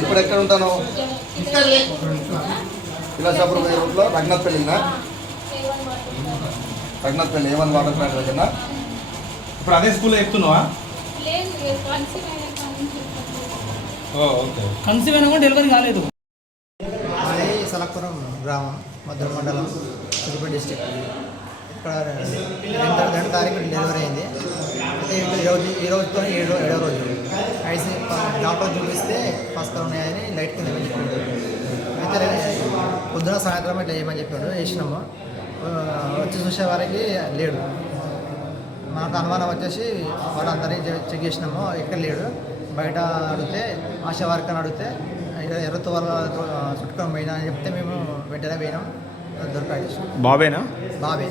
ఇప్పుడు ఎక్కడ ఉంటాను? పిల్లసాపురం రోడ్లో రఘునాథ్పల్లినా? రఘునాథ్పల్లి ఏమన్నా వాటర్ ప్లాంట్ దగ్గర. ఇప్పుడు అదే స్కూల్లో ఎక్కుతున్నావా? కన్సీవ్ అయినా కూడా డెలివరీ కాలేదు. అది సలక్పురం గ్రామం, మధుర మండలం, సిద్దిపేట డిస్టిక్. ఇక్కడ 2 తారీఖు డెలివరీ అయింది. అయితే ఈ రోజుతో 7వ రోజు ఐసీ డాక్టర్ చూపిస్తే ఫస్ట్ ఉన్నాయని లైట్ కింద పెంచుకుంటారు. అయితే పొద్దున సాయంత్రం ఇట్లా చేయమని చెప్పాడు, వేసినాము. వచ్చి చూసే వారికి లేడు. మాకు అనుమానం వచ్చేసి వాళ్ళందరినీ చెక్ చేసినాము, ఎక్కడ లేడు. బయట అడిగితే ఆశా వర్కర్ని అడిగితే ఎర్రతో వాళ్ళ చుట్టుకొని పోయినా అని చెప్తే మేము వెంటనే పోయినాం. దొరకాడు. బాబేనా? బాబే.